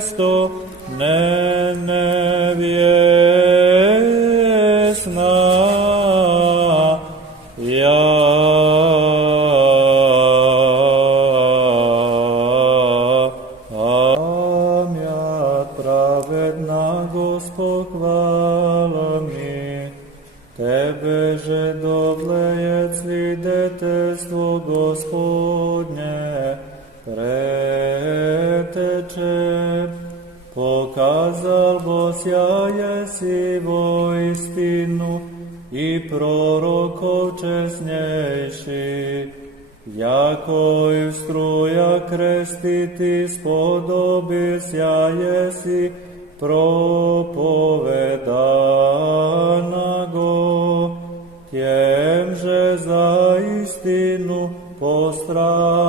Sto ne nevjesna, ja pravedna, Gospod, hvala mi, Tebe že doblejec svidetelstvo Gospodnje preteče, pokazal Bosja jesi istinu i prorokov česnejši, jako i struja krestiti spodobisja jesi propovedanago, tjem že za istinu postradaš